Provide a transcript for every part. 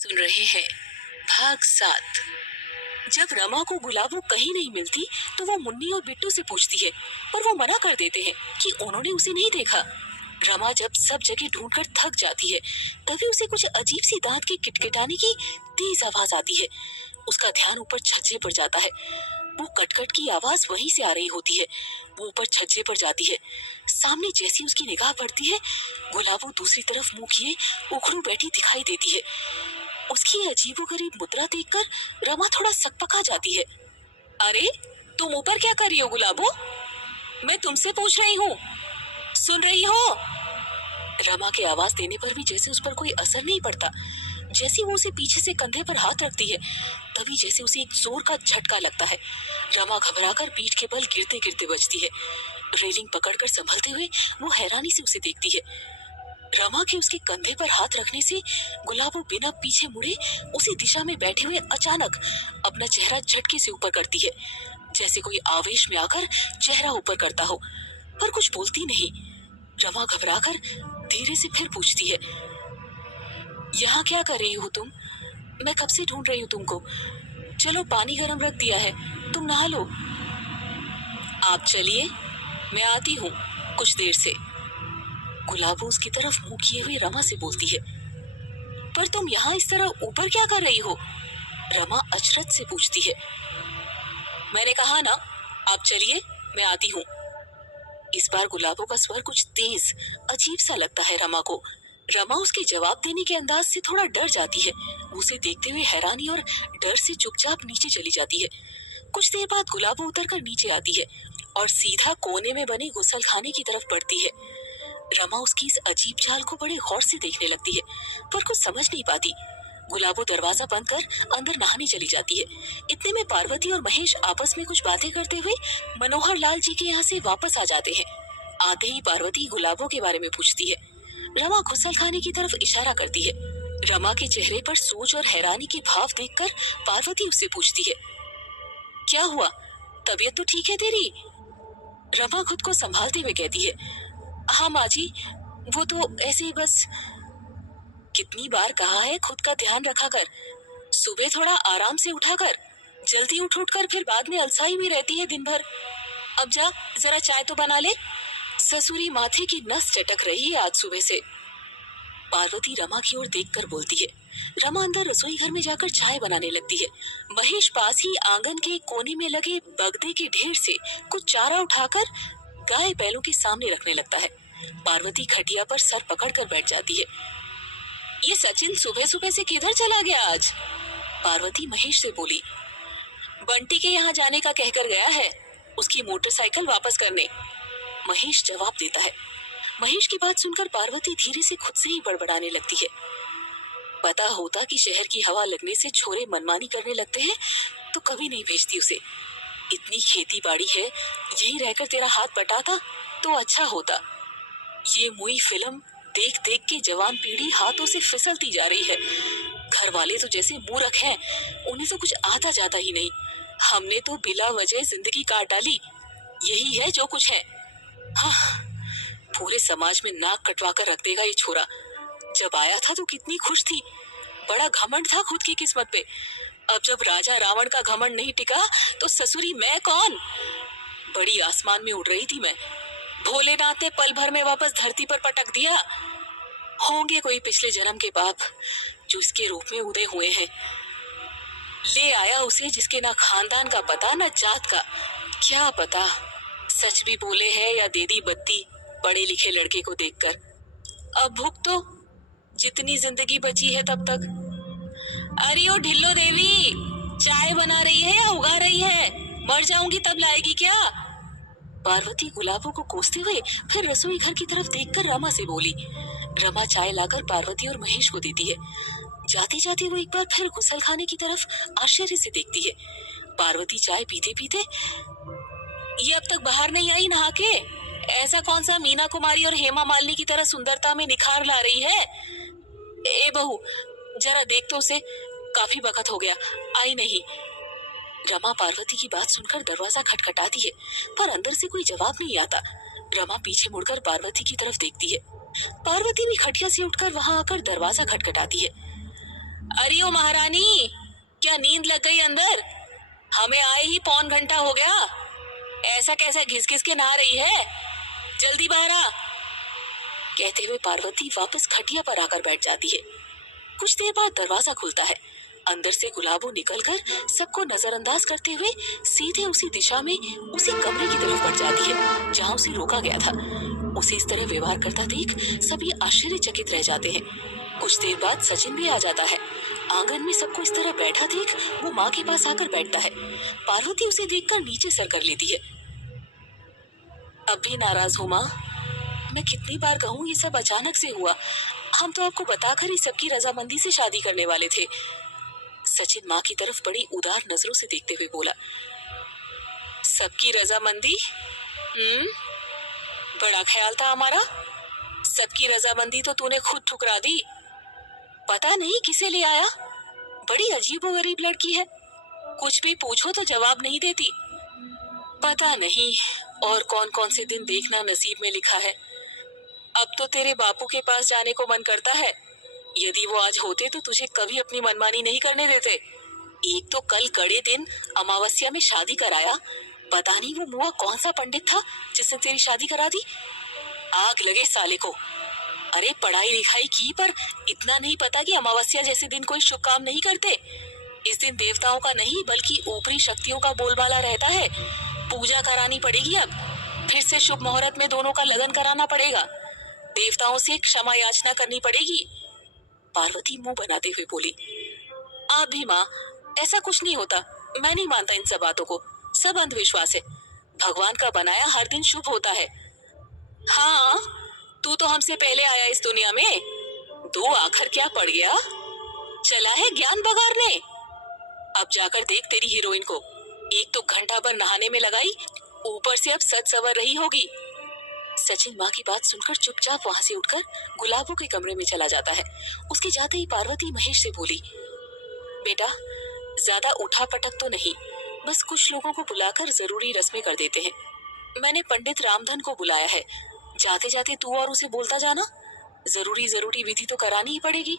सुन रहे हैं भाग 7। जब रमा को गुलाबो कहीं नहीं मिलती तो वो मुन्नी और बिट्टू से पूछती है, पर वो मना कर देते हैं कि उन्होंने उसे नहीं देखा। रमा जब सब जगह ढूंढकर थक जाती है, तभी उसे कुछ अजीब सी दांत के किटकिटाने की तेज आवाज आती है। उसका ध्यान ऊपर छज्जे पर जाता है। वो कटकट की आवाज वहीं से आ रही होती है। वो ऊपर छज्जे पर जाती है। सामने जैसी उसकी निगाह पड़ती है, गुलाबो दूसरी तरफ मुंह किए उखड़ू बैठी दिखाई देती है। उसकी अजीबोगरीब मुद्रा देखकर रमा थोड़ा सकपका जाती है। अरे, तुम ऊपर क्या कर रही हो गुलाबो? मैं तुमसे पूछ रही हूँ, सुन रही हो? रमा के आवाज देने पर भी जैसे उस पर कोई असर नहीं पड़ता। जैसे वो उसे पीछे से कंधे पर हाथ रखती है, तभी जैसे उसे एक जोर का झटका लगता है। रमा घबराकर पीठ के बल गिरते गिरते बचती है। रेलिंग पकड़कर संभलते हुए वो हैरानी से उसे देखती है। रमा के उसके कंधे पर हाथ रखने से गुलाबो बिना पीछे मुड़े उसी दिशा में बैठे हुए अचानक अपना चेहरा झटके से ऊपर करती है, जैसे कोई आवेश में आकर चेहरा ऊपर करता हो, पर कुछ बोलती नहीं। रमा घबराकर धीरे से फिर पूछती है, यहाँ क्या कर रही हो तुम? मैं कब से ढूंढ रही हूँ तुमको। चलो, पानी गर्म रख दिया है, तुम नहा लो। आप चलिए, मैं आती हूँ कुछ देर से। गुलाबो उसकी तरफ मुंह किए हुए रमा से बोलती है। पर तुम यहाँ इस तरह ऊपर क्या कर रही हो? रमा अचरज से पूछती है। मैंने कहा ना, आप चलिए, मैं आती हूँ। इस बार गुलाबो का स्वर कुछ तेज अजीब सा लगता है रमा को। रमा उसके जवाब देने के अंदाज से थोड़ा डर जाती है। उसे देखते हुए हैरानी और डर से चुपचाप नीचे चली जाती है। कुछ देर बाद गुलाबो उतरकर नीचे आती है और सीधा कोने में बने गुसलखाने की तरफ बढ़ती है। रमा उसकी इस अजीब चाल को बड़े गौर से देखने लगती है, पर कुछ समझ नहीं पाती। गुलाबो दरवाजा बंद कर अंदर नहाने चली जाती है। इतने में पार्वती और महेश आपस में कुछ बातें करते हुए मनोहर लाल जी के यहाँ से वापस आ जाते हैं। आते ही पार्वती गुलाबो के बारे में पूछती है। रमा गुसलखाने की तरफ इशारा करती है। रमा के चेहरे पर सोच और हैरानी के भाव देखकर पार्वती उससे पूछती है, क्या हुआ? तबीयत तो ठीक है तेरी? रमा खुद को संभालते हुए कहती है, हाँ माँ जी, वो तो ऐसे ही बस। कितनी बार कहा है खुद का ध्यान रखा कर, सुबह थोड़ा आराम से उठा कर। जल्दी उठ कर फिर बाद में अलसाई हुई रहती है दिन भर। अब जा, जरा चाय तो बना ले। ससुरी माथे की नस चटक रही है आज सुबह से। पार्वती रमा की ओर देखकर बोलती है। रमा अंदर रसोई घर में जाकर चाय बनाने लगती है। महेश पास ही आंगन के कोने में लगे बगदे के ढेर से कुछ चारा उठाकर गाय बैलों के सामने रखने लगता है। पार्वती खटिया पर सर पकड़कर बैठ जाती है। ये सचिन सुबह सुबह से किधर चला गया आज? पार्वती महेश से बोली। बंटी के यहाँ जाने का कहकर गया है, उसकी मोटरसाइकिल वापस करने। महेश जवाब देता है। महेश की बात सुनकर पार्वती धीरे से खुद से ही बड़बड़ाने लगती है। पता होता कि शहर की हवा लगने से छोरे मनमानी करने लगते हैं तो कभी नहीं भेजती उसे। इतनी खेती बाड़ी है, यहीं रहकर तेरा हाथ बटाता तो अच्छा होता। ये मुई फिल्म देख देख के जवान पीढ़ी हाथों से फिसलती जा रही है। घर वाले तो जैसे मूर्ख हैं, उन्हें तो कुछ आता जाता ही नहीं। हमने तो बिला वजह जिंदगी काट डाली। यही है जो कुछ है। हाँ, पूरे समाज में नाक कटवा कर रख देगा ये छोरा। जब आया था तो कितनी खुश थी, बड़ा घमंड था खुद की किस्मत पे। अब जब राजा रावण का घमंड नहीं टिका तो ससुरी मैं कौन? बड़ी आसमान में उड़ रही थी मैं। भोलेनाथ ने पल भर में वापस धरती पर पटक दिया। होंगे कोई पिछले जन्म के पाप जो इसके रूप में उदय हुए हैं। ले आया उसे जिसके ना खानदान का पता ना जात का। क्या पता सच भी बोले है या दे दी बत्ती पढ़े लिखे लड़के को देखकर। अब भुग तो, जितनी जिंदगी बची है तब तक। अरे ओ ढिल्लो देवी, चाय बना रही है या उगा रही है? मर जाऊंगी तब लाएगी क्या? पार्वती गुलाबों को कोसते हुए फिर रसोई घर की तरफ देखकर रमा से बोली। रमा चाय लाकर पार्वती और महेश को देती है। जाते जाते वो एक बार फिर गुसलखाने की तरफ आश्चर्य से देखती है। पार्वती चाय पीते पीते, ये अब तक बाहर नहीं आई नहा के? ऐसा कौन सा मीना कुमारी और हेमा मालिनी की तरह सुंदरता में निखार ला रही है? ए बहू, जरा देख तो उसे, काफी वक्त हो गया आई नहीं। रमा पार्वती की बात सुनकर दरवाजा खटखटाती है, पर अंदर से कोई जवाब नहीं आता। रमा पीछे मुड़कर पार्वती की तरफ देखती है। पार्वती भी खटिया से उठकर वहां आकर दरवाजा खटखटाती है। अरे ओ महारानी, क्या नींद लग गई अंदर? हमें आए ही पौन घंटा हो गया। ऐसा कैसा घिस घिस के नहा रही है? जल्दी बाहर आ। कहते हुए पार्वती वापस खटिया पर आकर बैठ जाती है। कुछ देर बाद दरवाजा खुलता है। अंदर से गुलाबो निकलकर सबको नजरअंदाज करते हुए सीधे उसी दिशा में उसी कमरे की तरफ बढ़ जाती है जहां उसे रोका गया था। उसे इस तरह व्यवहार करता देख सभी आश्चर्यचकित रह जाते हैं। कुछ देर बाद सचिन भी आ जाता है। आंगन में सबको इस तरह बैठा देख वो माँ के पास आकर बैठता है। पार्वती उसे देखकर नीचे सर कर लेती है। अब भी नाराज हो माँ? मैं कितनी बार कहूँ, ये सब अचानक से हुआ। हम तो आपको बताकर ही सबकी रजामंदी से शादी करने वाले थे। सचिन माँ की तरफ बड़ी उदार नजरों से देखते हुए बोला। सबकी रजामंदी? बड़ा ख्याल था हमारा। सबकी रजामंदी तो तूने खुद ठुकरा दी। पता नहीं किसे ले आया। बड़ी अजीबोगरीब लड़की है। कुछ भी पूछो तो जवाब नहीं देती। पता नहीं और कौन कौन से दिन देखना नसीब में लिखा है। अब तो तेरे बापू के पास जाने को मन करता है। यदि वो आज होते तो तुझे कभी अपनी मनमानी नहीं करने देते। एक तो कल कड़े दिन अमावस्या में शादी कराया। पता नहीं वो मुआ कौन सा पंडित था जिसने तेरी शादी करा दी। आग लगे साले को। अरे पढ़ाई लिखाई की पर इतना नहीं पता कि अमावस्या जैसे दिन कोई शुभ काम नहीं करते। इस दिन देवताओं का नहीं बल्कि ऊपरी शक्तियों का बोलबाला रहता है। पूजा करानी पड़ेगी अब। फिर से शुभ मुहूर्त में दोनों का लगन कराना पड़ेगा। देवताओं से क्षमा याचना करनी पड़ेगी। पार्वती मुंह बनाते हुए बोली। आप भी माँ, ऐसा कुछ नहीं होता। मैं नहीं मानता इन सब बातों को। सब अंधविश्वास है। भगवान का बनाया हर दिन शुभ होता है। हाँ, तू तो हमसे पहले आया इस दुनिया में। दो आखिर क्या पड़ गया? चला है ज्ञान बगारने। अब जाकर देख तेरी हीरोइन को। एक तो घंटा भर नहाने में लगाई, ऊपर से अब सज सवर रही होगी। सचिन माँ की बात सुनकर चुपचाप वहां से उठकर गुलाबों के कमरे में चला जाता है। उसके जाते ही पार्वती महेश से बोली। बेटा, ज्यादा उठा पटक तो नहीं, बस कुछ लोगों को बुलाकर जरूरी रस्में कर देते हैं। मैंने पंडित रामधन को बुलाया है। जाते जाते तू और उसे बोलता जाना। जरूरी जरूरी विधि तो करानी ही पड़ेगी।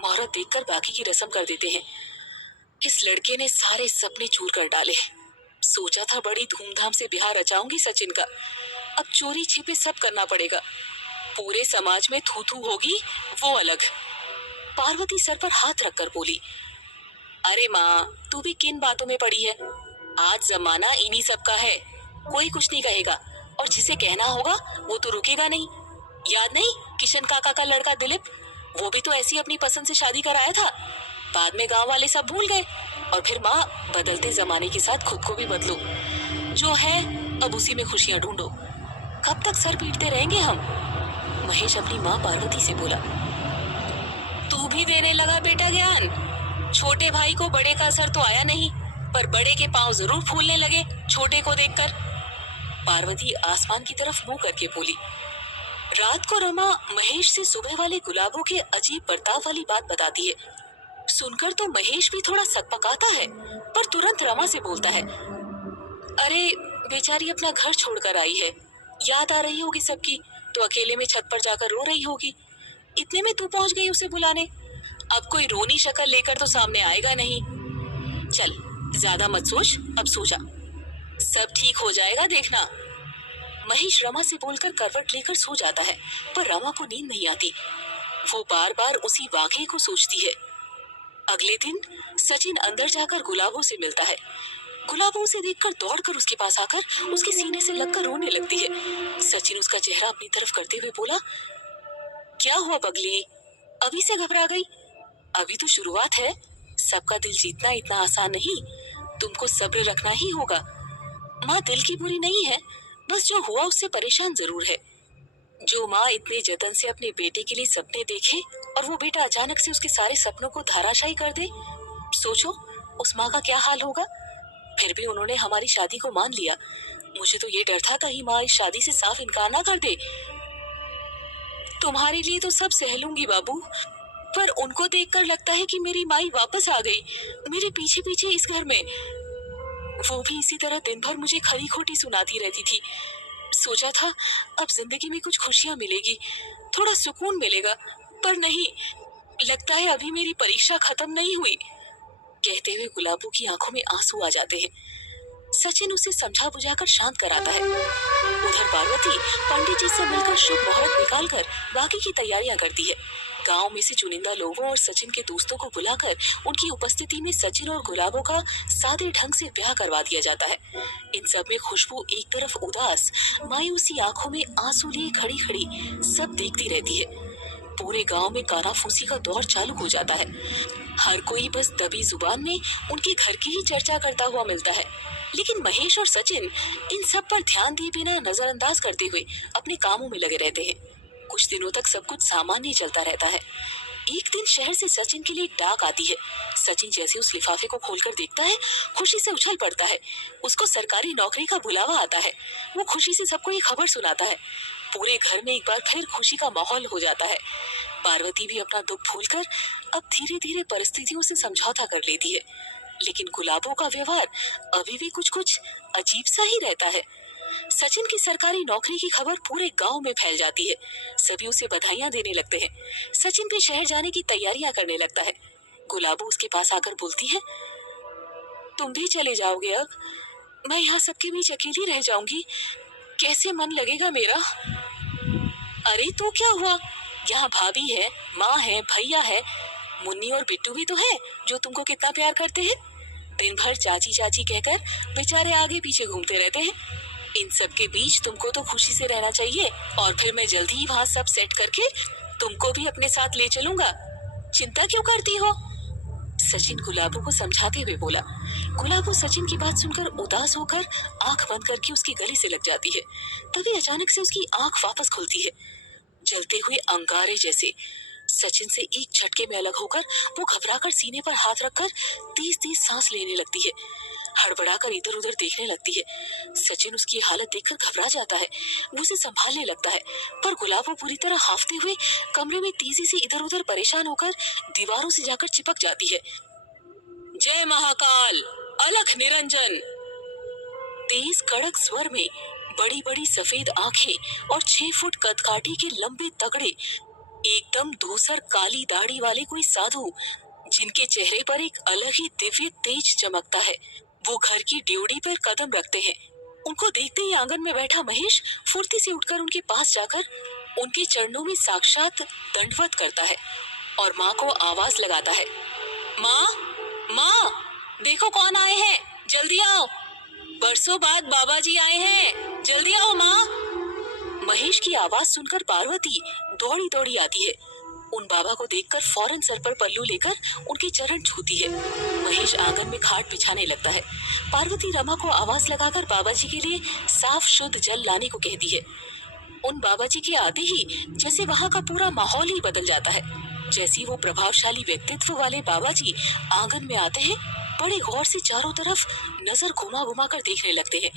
मुहूर्त देखकर बाकी की रस्म कर देते हैं। इस लड़के ने सारे सपने चूर कर डाले। सोचा था बड़ी धूमधाम से ब्याह रचाऊंगी सचिन का। अब चोरी छिपे सब करना पड़ेगा। पूरे समाज में थू थू होगी, वो अलग। पार्वती सर पर हाथ रखकर बोली। अरे माँ, तू भी किन बातों में पड़ी है? आज जमाना इन्हीं सब का है। कोई कुछ नहीं कहेगा और जिसे कहना होगा वो तो रुकेगा नहीं। याद नहीं किशन काका का लड़का दिलीप? वो भी तो ऐसी अपनी पसंद से शादी कराया था। बाद में गांव वाले सब भूल गए। और फिर माँ, बदलते जमाने के साथ खुद को भी बदलो। जो है अब उसी में खुशियां ढूंढो। कब तक सर पीटते रहेंगे हम? महेश अपनी माँ पार्वती से बोला। तू भी देने लगा बेटा ज्ञान। छोटे भाई को बड़े का असर तो आया नहीं, पर बड़े के पांव जरूर फूलने लगे छोटे को देखकर। पार्वती आसमान की तरफ मुंह करके बोली। रात को रमा महेश से सुबह वाले गुलाबों के अजीब बर्ताव वाली बात बताती है। सुनकर तो महेश भी थोड़ा सकपकाता है, पर तुरंत रमा से बोलता है। अरे बेचारी अपना घर छोड़कर आई है। याद आ रही होगी सबकी, तो अकेले में छत पर जाकर रो रही होगी। इतने में तू पहुंच गई उसे बुलाने। अब कोई रोनी शक्ल लेकर तो सामने आएगा नहीं। चल, ज्यादा मत सोच, अब सो जा। सब ठीक हो जाएगा, देखना। महेश रमा से बोलकर करवट लेकर सो जाता है, पर रमा को नींद नहीं आती। वो बार बार उसी वाकये को सोचती है। अगले दिन सचिन अंदर जाकर गुलाबों से मिलता है। गुलाबो उसे देखकर दौड़कर उसके पास आकर उसके सीने से लगकर रोने लगती है। सचिन उसका चेहरा अपनी तरफ करते हुए बोला। क्या हुआ पगली? अभी से घबरा गई? अभी तो शुरुआत है। सबका दिल जीतना इतना आसान नहीं। तुमको सब्र रखना ही होगा। माँ दिल की बुरी नहीं है, बस जो हुआ उससे परेशान जरूर है। जो माँ इतने जतन से अपने बेटे के लिए सपने देखे और वो बेटा अचानक से उसके सारे सपनों को धराशायी कर दे, सोचो उस माँ का क्या हाल होगा। फिर भी उन्होंने हमारी शादी को मान लिया। मुझे तो ये डर था कहीं माँ इस शादी से साफ इनकार ना कर दे। तुम्हारे लिए तो सब सह लूंगी बाबू, पर उनको देखकर लगता है कि मेरी माई वापस आ गई, मेरे पीछे पीछे इस घर में। वो भी इसी तरह दिन भर मुझे खरी खोटी सुनाती रहती थी। सोचा था अब जिंदगी में कुछ खुशियां मिलेगी, थोड़ा सुकून मिलेगा, पर नहीं। लगता है अभी मेरी परीक्षा खत्म नहीं हुई। कहते हुए गुलाबों की आंखों में आंसू आ जाते हैं। सचिन उसे समझा बुझाकर शांत कराता है। उधर पार्वती पंडित जी से मिलकर शुभ मुहूर्त निकालकर बाकी की तैयारियां करती है। गांव में से चुनिंदा लोगों और सचिन के दोस्तों को बुलाकर उनकी उपस्थिति में सचिन और गुलाबों का सादे ढंग से ब्याह करवा दिया जाता है। इन सब में खुशबू एक तरफ उदास, मायूसी आंखों में आंसू लिए खड़ी खड़ी सब देखती रहती है। पूरे गांव में कानाफूसी का दौर चालू हो जाता है। हर कोई बस दबी जुबान में उनके घर की ही चर्चा करता हुआ मिलता है। लेकिन महेश और सचिन इन सब पर ध्यान दिए बिना नजरअंदाज करते हुए अपने कामों में लगे रहते हैं। कुछ दिनों तक सब कुछ सामान्य चलता रहता है। एक दिन शहर से सचिन के लिए एक डाक आती है। सचिन जैसे उस लिफाफे को खोलकर देखता है, खुशी से उछल पड़ता है। उसको सरकारी नौकरी का बुलावा आता है। वो खुशी से सबको ये खबर सुनाता है। पूरे घर में एक बार फिर खुशी का माहौल हो जाता है। पार्वती भी अपना दुख भूलकर अब धीरे धीरे परिस्थितियों से समझौता कर लेती है। लेकिन गुलाबों का व्यवहार अभी भी कुछ कुछ अजीब सा ही रहता है। सचिन की सरकारी नौकरी की खबर पूरे गांव में फैल जाती है। सभी उसे बधाइयां देने लगते हैं। सचिन भी शहर जाने की तैयारियां करने लगता है। गुलाबो उसके पास आकर बोलती है, तुम भी चले जाओगे अब? मैं यहाँ सबके बीच अकेली रह जाऊंगी। कैसे मन लगेगा मेरा? अरे तो क्या हुआ, यहाँ भाभी है, माँ है, भैया है, मुन्नी और बिट्टू भी तो है जो तुमको कितना प्यार करते हैं। दिन भर चाची चाची कहकर बेचारे आगे पीछे घूमते रहते हैं। इन सब के बीच तुमको तो खुशी से रहना चाहिए। और फिर मैं जल्दी ही वहाँ सब सेट करके तुमको भी अपने साथ ले चलूंगा। चिंता क्यों करती हो? सचिन गुलाबो को समझाते हुए बोला। गुलाबो सचिन की बात सुनकर उदास होकर आंख बंद करके उसके गले से लग जाती है। तभी अचानक से उसकी आंख वापस खुलती है, जलते हुए अंगारे जैसे। सचिन से एक झटके में अलग होकर वो घबराकर सीने पर हाथ रखकर तेज तेज सांस लेने लगती है। हड़बड़ाकर इधर उधर देखने लगती है। सचिन उसकी हालत देखकर घबरा जाता है। वो उसे संभालने लगता है, पर गुलाबो पूरी तरह हाफते हुए कमरे में तेजी से इधर उधर परेशान होकर दीवारों से जाकर चिपक जाती है। जय महाकाल, अलख निरंजन। तेज कड़क स्वर में बड़ी बड़ी सफेद आंखें और 6 फुट कदकाठी के लंबे तगड़े, एकदम धूसर काली दाढ़ी वाले कोई साधु, जिनके चेहरे पर एक अलग ही दिव्य तेज चमकता है, वो घर की ड्योढ़ी पर कदम रखते हैं। उनको देखते ही आंगन में बैठा महेश फुर्ती से उठकर उनके पास जाकर उनके चरणों में साक्षात दंडवत करता है और माँ को आवाज लगाता है, माँ, माँ, देखो कौन आए हैं, जल्दी आओ। बरसों बाद बाबा जी आए हैं, जल्दी आओ माँ। महेश की आवाज सुनकर पार्वती दौड़ी दौड़ी आती है। उन बाबा को देखकर फौरन सर पर पल्लू लेकर उनके चरण छूती है। महेश आंगन में खाट बिछाने लगता है। पार्वती रमा को आवाज लगाकर बाबा जी के लिए साफ शुद्ध जल लाने को कहती है। उन बाबा जी के आते ही जैसे वहाँ का पूरा माहौल ही बदल जाता है। जैसे वो प्रभावशाली व्यक्तित्व वाले बाबा जी आंगन में आते हैं, बड़े गौर से चारों तरफ नजर घुमा घुमा कर देखने लगते हैं।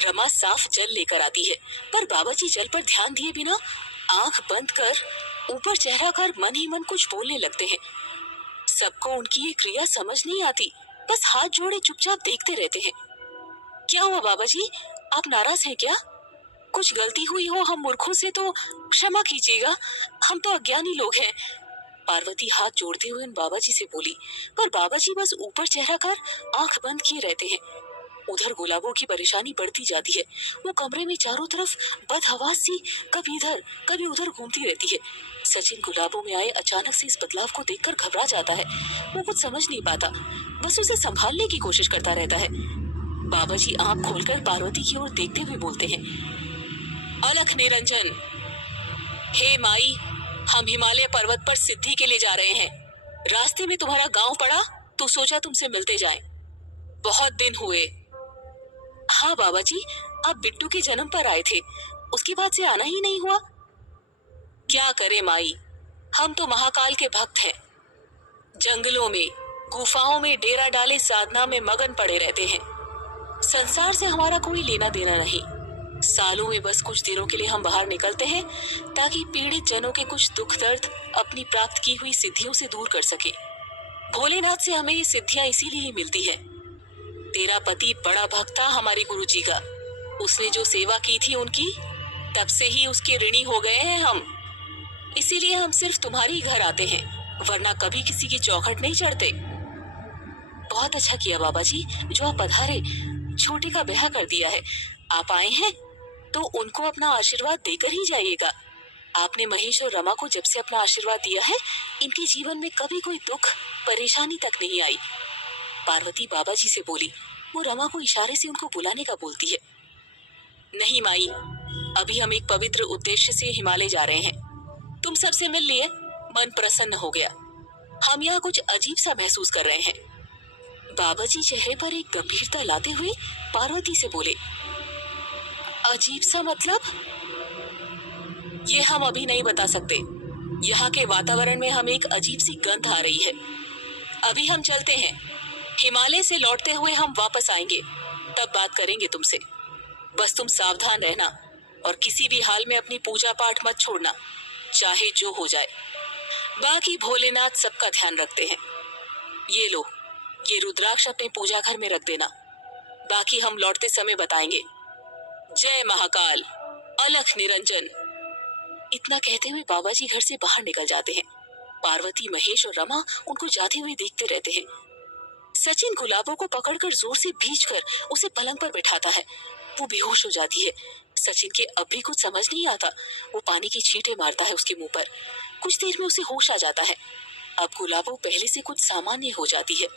रमा साफ जल लेकर आती है, पर बाबा जी जल पर ध्यान दिए बिना आंख बंद कर ऊपर चेहरा कर मन ही मन कुछ बोलने लगते हैं। सबको उनकी ये क्रिया समझ नहीं आती, बस हाथ जोड़े चुपचाप देखते रहते हैं। क्या हुआ बाबा जी, आप नाराज हैं क्या? कुछ गलती हुई हो हम मूर्खों से तो क्षमा कीजिएगा, हम तो अज्ञानी लोग हैं। पार्वती हाथ जोड़ते हुए उन बाबा जी से बोली, पर बाबा जी बस ऊपर चेहरा कर आंख बंद किए रहते हैं। उधर गुलाबों की परेशानी बढ़ती जाती है। वो कमरे में चारों तरफ बदहवास सी कभी इधर कभी उधर घूमती रहती है। सचिन गुलाबों में आए अचानक से इस बदलाव को देखकर घबरा जाता है। वो कुछ समझ नहीं पाता, बस उसे संभालने की कोशिश करता रहता है। बाबा जी आंख खोलकर पार्वती की ओर देखते हुए बोलते हैं, अलख निरंजन, हे माई, हम हिमालय पर्वत पर सिद्धि के लिए जा रहे हैं। रास्ते में तुम्हारा गांव पड़ा तो सोचा तुमसे मिलते जाएं। बहुत दिन हुए। हाँ बाबा जी, आप बिट्टू के जन्म पर आए थे, उसके बाद से आना ही नहीं हुआ। क्या करे माई, हम तो महाकाल के भक्त हैं। जंगलों में गुफाओं में डेरा डाले साधना में मगन पड़े रहते हैं। संसार से हमारा कोई लेना देना नहीं। सालों में बस कुछ दिनों के लिए हम बाहर निकलते हैं ताकि पीड़ित जनों के कुछ दुख दर्द अपनी प्राप्त की हुई सिद्धियों से दूर कर सके। भोलेनाथ से हमें ये सिद्धियां इसीलिए ही मिलती है। तेरा पति बड़ा भक्त था हमारे गुरुजी का, उसने जो सेवा की थी उनकी, तब से ही उसके ऋणी हो गए हैं हम। इसीलिए हम सिर्फ तुम्हारे ही घर आते हैं। वरना कभी किसी की चौखट नहीं चढ़ते। बहुत अच्छा किया बाबा जी जो आप पधारे। छोटे का ब्याह कर दिया है। आप आए हैं तो उनको अपना आशीर्वाद देकर ही जाइएगा। आपने महेश और रमा को जब से अपना आशीर्वाद दिया है, इनके जीवन में कभी कोई दुख परेशानी तक नहीं आई। पार्वती बाबा जी से बोली। वो रमा को इशारे से उनको बुलाने का बोलती है। नहीं माई, अभी हम एक पवित्र उद्देश्य से हिमालय जा रहे हैं। तुम सबसे मिल लिए, मन प्रसन्न हो गया। हम यहाँ कुछ अजीब सा महसूस कर रहे हैं। बाबा जी चेहरे पर एक गंभीरता लाते हुए पार्वती से बोले। अजीब सा मतलब? ये हम अभी नहीं बता सकते। यहाँ के वातावरण में हमें एक अजीब सी गंध आ रही है। अभी हम चलते हैं। हिमालय से लौटते हुए हम वापस आएंगे, तब बात करेंगे तुमसे। बस तुम सावधान रहना और किसी भी हाल में अपनी पूजा पाठ मत छोड़ना, चाहे जो हो जाए। बाकी भोलेनाथ सबका ध्यान रखते हैं। ये लो, ये रुद्राक्ष अपने पूजा घर में रख देना। बाकी हम लौटते समय बताएंगे। जय महाकाल, अलख निरंजन। इतना कहते हुए बाबा जी घर से बाहर निकल जाते हैं। पार्वती, महेश और रमा उनको जाते हुए देखते रहते हैं। सचिन गुलाबों को पकड़कर जोर से भींचकर उसे पलंग पर बैठाता है। वो बेहोश हो जाती है। सचिन के अब भी कुछ समझ नहीं आता। वो पानी की छींटे मारता है उसके मुंह पर। कुछ देर में उसे होश आ जाता है। अब गुलाबो पहले से कुछ सामान्य हो जाती है।